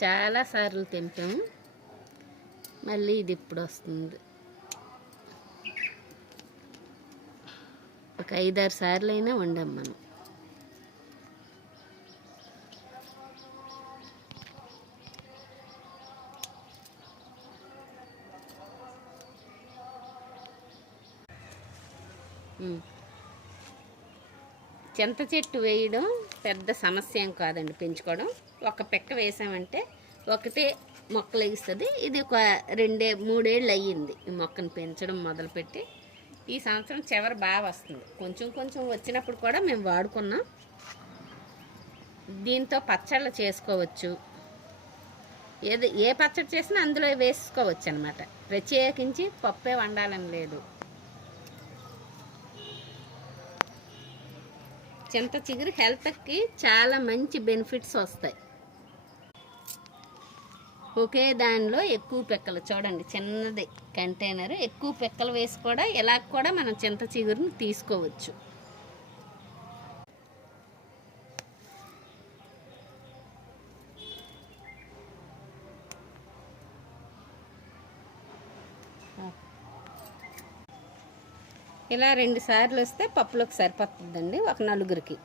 చాలా సార్లు తెంపాము, మళ్ళీ ఇది ఇప్పుడు వస్తుంది. ఒక 5-6 సార్లు అయినా వండాం మనం. చింత చెట్టు వేయడం పెద్ద సమస్య ఏం కాదండి, పెంచుకోవడం. ఒక పిక్క వేసామంటే ఒకటే మొక్కలు వేస్తుంది. ఇది ఒక 2-3 ఏళ్ళు అయ్యింది ఈ మొక్కను పెంచడం మొదలుపెట్టి. ఈ సంవత్సరం చివరి బాగా వస్తుంది. కొంచెం కొంచెం వచ్చినప్పుడు కూడా మేము వాడుకున్నాం. దీంతో పచ్చళ్ళు చేసుకోవచ్చు. ఏ పచ్చడి చేసినా అందులో వేసుకోవచ్చు అన్నమాట. ప్రత్యేకించి పప్పే వండాలని లేదు. చింత చిగురు హెల్త్కి చాలా మంచి బెనిఫిట్స్ వస్తాయి. ఒకే దానిలో ఎక్కువ పిక్కలు, చూడండి చిన్నది కంటైనర్, ఎక్కువ పిక్కలు వేసి కూడా ఇలా కూడా మనం చింత చిగురుని తీసుకోవచ్చు. ఇలా 2 సార్లు వస్తే పప్పులోకి సరిపోతుందండి, ఒక నలుగురికి.